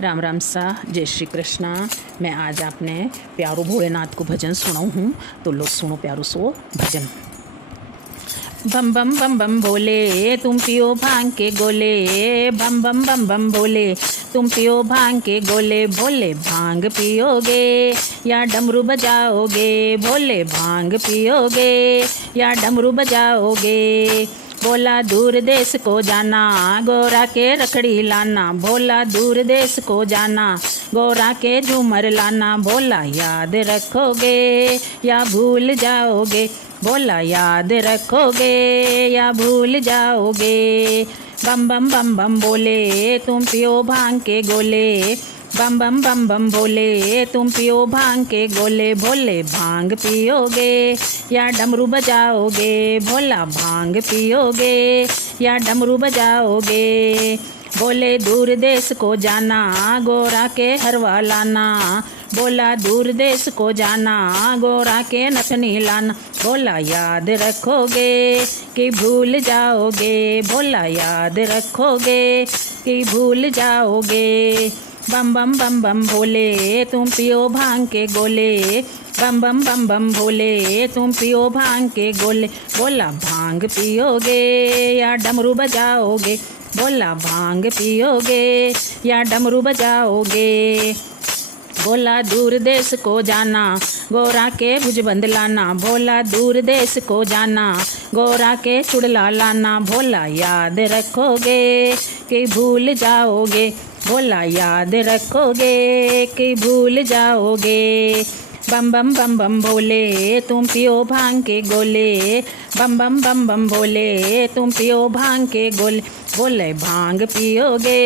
राम राम सा, जय श्री कृष्णा। मैं आज आपने प्यारो भोलेनाथ को भजन सुनाऊँ हूँ, तो लो सुनो प्यारो सो भजन। बम बम बम बम भोले तुम पियो भांग के गोले, बम बम बम बम भोले तुम पियो भांग के गोले। भोले भांग पियोगे या डमरू बजाओगे, भोले भांग पियोगे या डमरू बजाओगे। बोला दूर देश को जाना, गोरा के रखड़ी लाना, भोला दूर देश को जाना, गोरा के झूमर लाना। भोला याद रखोगे या भूल जाओगे, भोला याद रखोगे या भूल जाओगे। बम बम बम बम बोले तुम पियो भांग के गोले, बम बम बम बम बोले तुम पियो भांग के गोले। भोले भांग पियोगे या डमरू बजाओगे, भोला भांग पियोगे या डमरू बजाओगे। बोले दूर देश को जाना, गोरा के हरवा लाना, बोला दूर देश को जाना, गोरा के नथनी लाना। बोला याद रखोगे कि भूल जाओगे, भोला याद रखोगे कि भूल जाओगे। बम बम बम बम भोले तुम पियो भांग के गोले, बम बम बम बम भोले तुम पियो भांग के गोले। बोला भांग पियोगे या डमरू बजाओगे, बोला भांग पियोगे या डमरू बजाओगे। बोला दूर देश को जाना, गोरा के भुजबंद लाना, भोला दूर देश को जाना, गोरा के चुड़ला लाना। भोला याद रखोगे कि भूल जाओगे, भोला याद रखोगे कि भूल जाओगे। बम बम बम बम भोले तुम पियो भांग के गोले, बम बम बम बम भोले तुम पियो भांग के गोले। बोले भांग पियोगे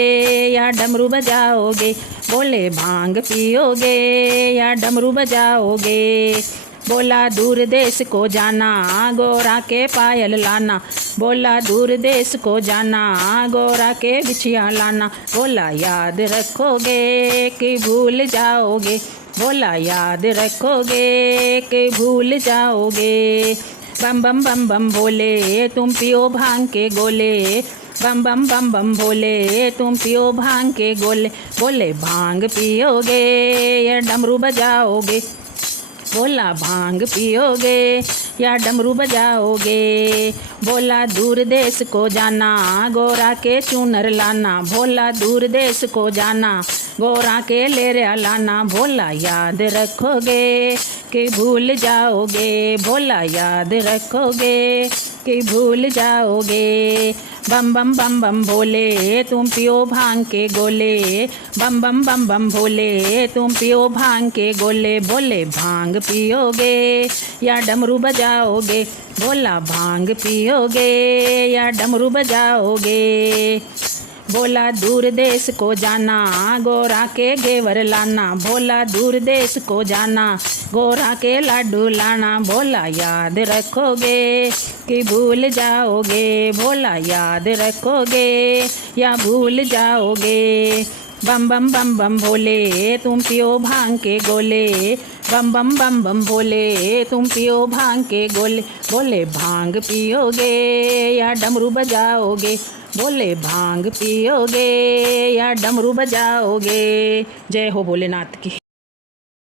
या डमरू बजाओगे, बोले भांग पियोगे या डमरू बजाओगे। बोला दूर देश को जाना, गोरा के पायल लाना, बोला दूर देश को जाना, गोरा के बिछिया लाना। बोला याद रखोगे कि भूल जाओगे, बोला याद रखोगे कि भूल जाओगे। बम बम बम बम भोले तुम पियो भांग के गोले, बम बम बम बम भोले तुम पियो भांग के गोले। बोले भांग पियोगे या डमरू बजाओगे, बोला भांग पियोगे या डमरू बजाओगे। बोला दूर देश को जाना, गोरा के चूनर लाना, भोला दूर देश को जाना, गोरा के लेरिया लाना। भोला याद रखोगे कि भूल जाओगे, भोला याद रखोगे कि भूल जाओगे। बम बम बम बम भोले तुम पियो भांग के गोले, बम बम बम बम भोले तुम पियो भांग के गोले। बोले भांग पियोगे या डमरू बजाओगे, बोला भांग पियोगे या डमरू बजाओगे। बोला दूर देश को जाना, गोरा के घेवर लाना, भोला दूर देश को जाना, गोरा के लाडू लाना। भोला याद रखोगे कि भूल जाओगे, भोला याद रखोगे या भूल जाओगे। बम बम बम बम भोले तुम पियो भांग के गोले, बम बम बम बम भोले तुम पियो भांग के गोले। बोले भांग पियोगे या डमरू बजाओगे, बोले भांग पियोगे या डमरू बजाओगे। जय हो भोलेनाथ की।